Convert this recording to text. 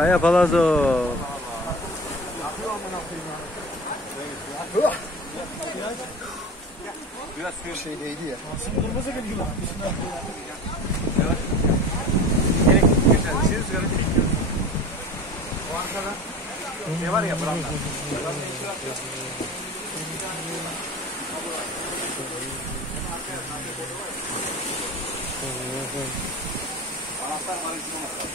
Kaya Palazzo. Biraz şey değdi ya. Kırmızı geliyor. Gerek geçer. Şimdi sigara çekiyor. O arkada ne var ya branda. Anahtar var.